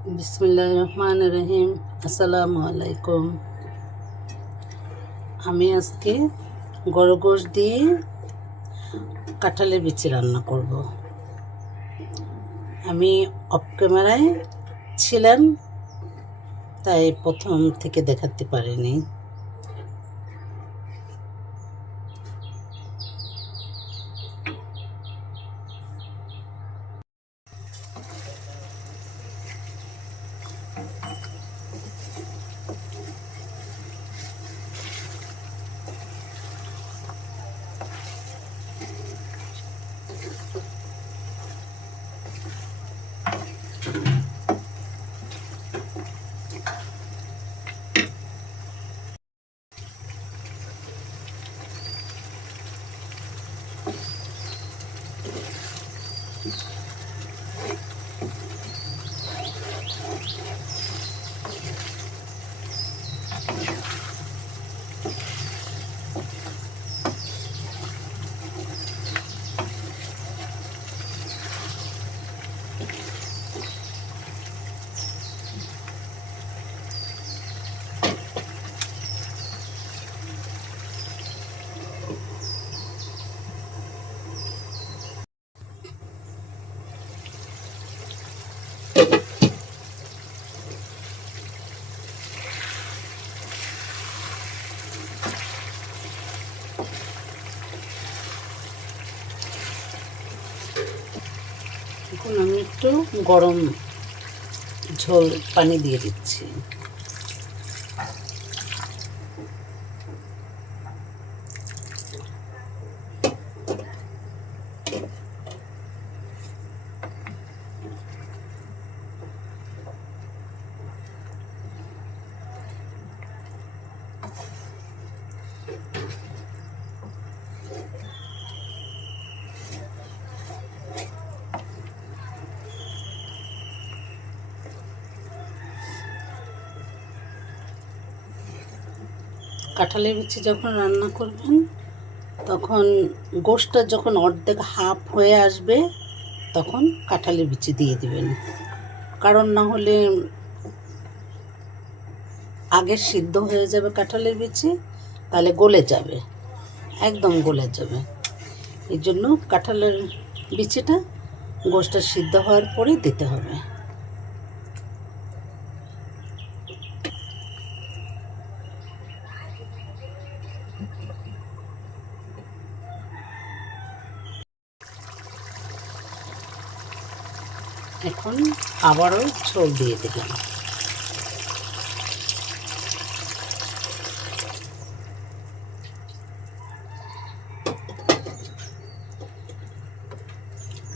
বিসমুল্লাহ রহমান রহিম আসসালামু আলাইকুম আমি আজকে গরু গোশ দিয়ে কাঁঠালের বিচি রান্না করব। আমি অফ ক্যামেরায় ছিলাম, তাই প্রথম থেকে দেখাতে পারিনি। এখন আমি একটু গরম ঝোল পানি দিয়ে দিচ্ছি। কাঁঠালের বিচি যখন রান্না করবেন, তখন গোশটা যখন অর্ধেক হাফ হয়ে আসবে, তখন কাঁঠালের বিচি দিয়ে দিবেন। কারণ না হলে আগে সিদ্ধ হয়ে যাবে কাঁঠালের বিচি, তাহলে গলে যাবে। একদম গলে যাবে। এই জন্য কাঁঠালের বিচিটা গোশটা সিদ্ধ হওয়ার পরে দিতে হবে। এখন আবারও ঝোল দিয়ে দিলাম।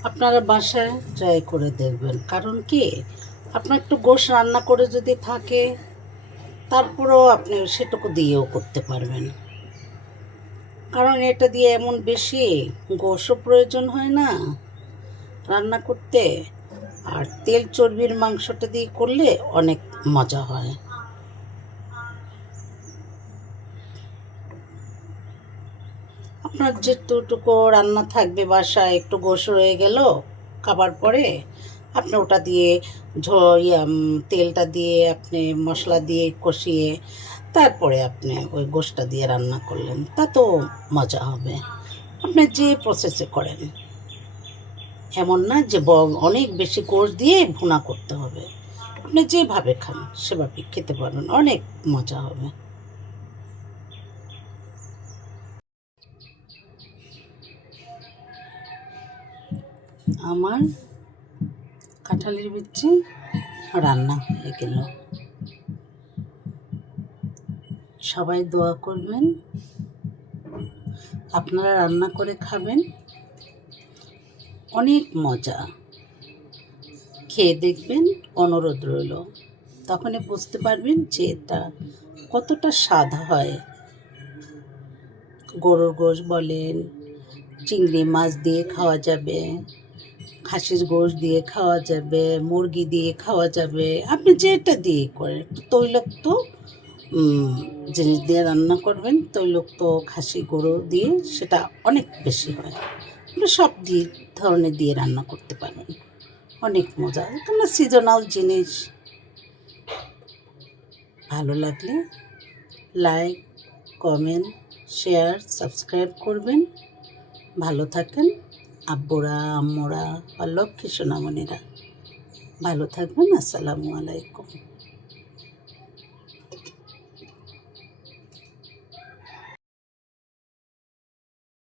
আপনারা বাসায় ট্রাই করে দেখবেন। কারণ কি? আপনার একটু গোশ রান্না করে যদি থাকে, তারপরেও আপনি সেটুকু দিয়েও করতে পারবেন। কারণ এটা দিয়ে এমন বেশি গোশও প্রয়োজন হয় না রান্না করতে। আর তেল চর্বির মাংসটা দিয়ে করলে অনেক মজা হয়। আপনার যেটুকু রান্না থাকবে বাসায় একটু গোশ রয়ে গেল খাবার পরে আপনি ওটা দিয়ে ঝো ইয়া, তেলটা দিয়ে আপনি মশলা দিয়ে কষিয়ে তারপরে আপনি ওই গোশটা দিয়ে রান্না করলেন, তা তো মজা হবে। আপনি যে প্রসেসে করেন, এমন না যে অনেক বেশি কোর্স দিয়ে ভুনা করতে হবে। আপনি যেভাবে খান, সেভাবে খেতে পারবেন, অনেক মজা হবে। আমার কাঁঠালের বিচি রান্না হয়ে গেল। সবাই দোয়া করবেন। আপনারা রান্না করে খাবেন। অনেক মজা। খেয়ে দেখবেন অনুরোধ রইল। তখনই বুঝতে পারবেন যে এটা কতটা স্বাদ হয়। গরুর গোশ বলেন, চিংড়ি মাছ দিয়ে খাওয়া যাবে, খাসির গোশ দিয়ে খাওয়া যাবে, মুরগি দিয়ে খাওয়া যাবে। আপনি যেটা দিয়ে করেন, তৈলাক্ত জিনিস দিয়ে রান্না করবেন, তৈলাক্ত খাসি গরু দিয়ে সেটা অনেক বেশি হয়। সব দিয়ে, ধরনের দিয়ে রান্না করতে পারবেন অনেক মজা। কেন সিজনাল জিনিস ভালো লাগলে লাইক কমেন্ট শেয়ার সাবস্ক্রাইব করবেন। ভালো থাকেন। আব্বুরা, আম্মুরা আর লক্ষ্মী সোনামণিরা, ভালো থাকবেন। আসসালামু আলাইকুম।